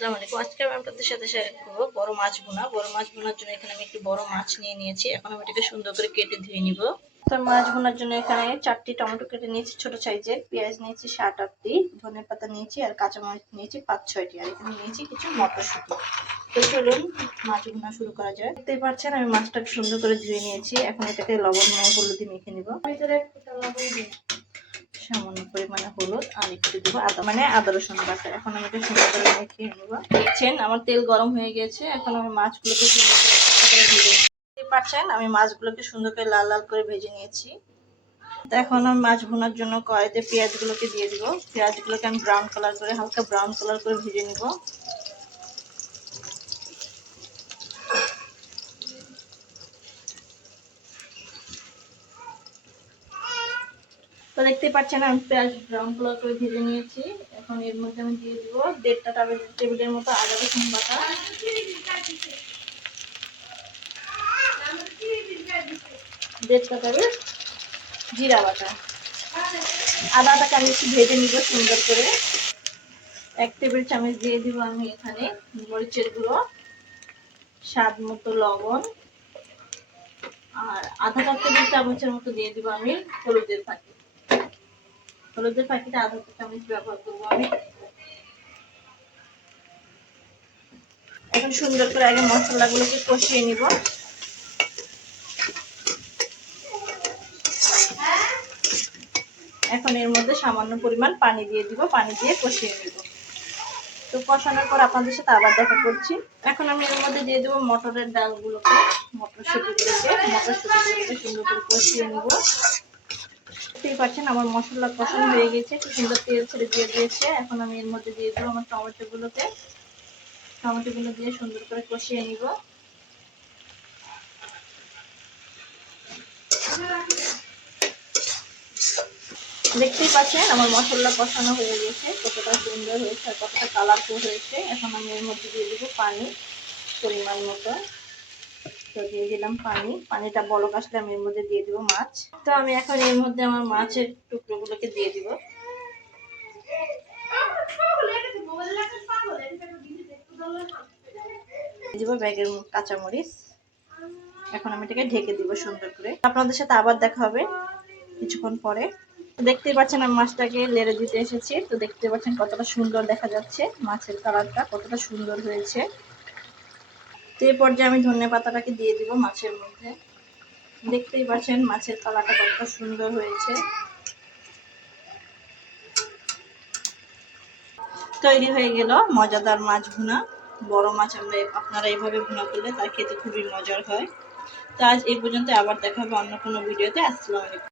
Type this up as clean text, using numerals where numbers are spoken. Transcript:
আসসালামু আলাইকুম। আজকে আমি আপনাদের সাথে শেয়ার করব বড় মাছ ভুনা। বড় মাছ ভুনার জন্য এখানে আমি একটি বড় মাছ নিয়ে নিয়েছি। এখন আমি এটাকে সুন্দর করে কেটে ধুয়ে নিব। তো মাছ ভুনার জন্য এখানে 4টি টমেটো কেটে নিয়েছি ছোট সাইজের, পেঁয়াজ নিয়েছি 7-8টি, ধনেপাতা নিয়েছি আর কাঁচামরিচ নিয়েছি 5-6টি, আর এখানে নিয়েছি কিছু মটরশুঁটি। তো চলুন মাছ ভুনা শুরু করা যায়। দেখতেই পাচ্ছেন আমি মাছটাকে সুন্দর করে ধুয়ে নিয়েছি। এখন এটাকে লবণ হলুদ দিয়ে মেখে নিব। ভিতরে লবণ দিই, সামান্য পরিমাণে হলুদ আর একটু দেবো আদা রসুন বাটা। এখন আমি এটা সুন্দর করে মেখে নেবো। দেখছেন আমার তেল গরম হয়ে গেছে। এখন আমি মাছগুলোকে সুন্দর করে ভেজে নিতে পারছেন, আমি মাছগুলোকে সুন্দর করে লাল লাল করে ভেজে নিয়েছি। তো এখন আমি মাছ ভুনার জন্য কড়াইতে পেঁয়াজগুলোকে দিয়ে দিব। পেঁয়াজগুলোকে আমি ব্রাউন কালার করে হালকা ব্রাউন কালার করে ভেজে নিব। তো দেখতে পাচ্ছেন আমি পেঁয়াজ ব্রাউন কালার করে ভেজে নিয়েছি। এখন এর মধ্যে আমি দিয়ে দিব 1.5 টেবিলের মতো আদা রসুন বাটা, 1.5 টেবিল জিরা বাটা। আদাটাকে আমি একটু ভেজে নিব সুন্দর করে। 1 টেবিল চামচ দিয়ে দিব আমি এখানে মরিচের গুঁড়ো, স্বাদ মতো লবণ, আর আধা টেবিল চামচের মতো দিয়ে দিব আমি হলুদের প্যাকেট। হলুদের প্যাকেটে আধা চামচ ব্যবহার করবো আমি। এখন সুন্দর করে আগে মশলাগুলোকে কষিয়ে নিব। এখন এর মধ্যে সামান্য পরিমাণ পানি দিয়ে দিব, পানি দিয়ে কষিয়ে নিব। তো কষানোর পর আপনাদের সাথে আবার দেখা করছি। এখন আমি এর মধ্যে দিয়ে দেবো মটরের ডালগুলোকে, মটরশুঁটিগুলোকে সুন্দর করে কষিয়ে নিব। দেখতেই পাচ্ছেন আমার মশলা কষানো হয়ে গেছে, খুব সুন্দর তেল ছেড়ে দিয়ে দিয়েছে। এখন আমি এর মধ্যে দিয়ে দেবো আমার টমেটোগুলো দিয়ে সুন্দর করে কষিয়ে নিব। দেখতেই পাচ্ছেন আমার মশলা কষানো হয়ে গেছে, কতটা সুন্দর হয়েছে আর কতটা কালারফুল হয়েছে। এখন আমি এর মধ্যে দিয়ে দেবো পানি পরিমাণ মতো। তো দিয়ে দিলাম পানি। পানিটা বলক আসলে আমি এর মধ্যে দিয়ে দিব মাছ। তো আমি এখন এর মধ্যে আমার মাছের টুকরোগুলোকে দিয়ে দিব। দিব ব্যাগের কাঁচামরিচ। এখন আমি এটাকে ঢেকে দিব সুন্দর করে। আপনাদের সাথে আবার দেখা হবে কিছুক্ষণ পরে। দেখতেই পাচ্ছেন আমি মাছটাকে নেড়ে দিতে এসেছি। তো দেখতে পাচ্ছেন কতটা সুন্দর দেখা যাচ্ছে, মাছের কালারটা কতটা সুন্দর হয়েছে। তো এই পর্যায়ে আমি ধনেপাতাটাকে দিয়ে দিব মাছের মধ্যে। দেখতেই পাচ্ছেন মাছের কালারটা কতটা সুন্দর হয়েছে। তৈরি হয়ে গেল মজাদার মাছ ভুনা। বড় মাছ আপনারা এইভাবে ভুনা করলে তার খেতে খুবই মজার হয়। তো আজ এই পর্যন্ত, আবার দেখা হবে অন্য কোনো ভিডিওতে। আসসালামু আলাইকুম।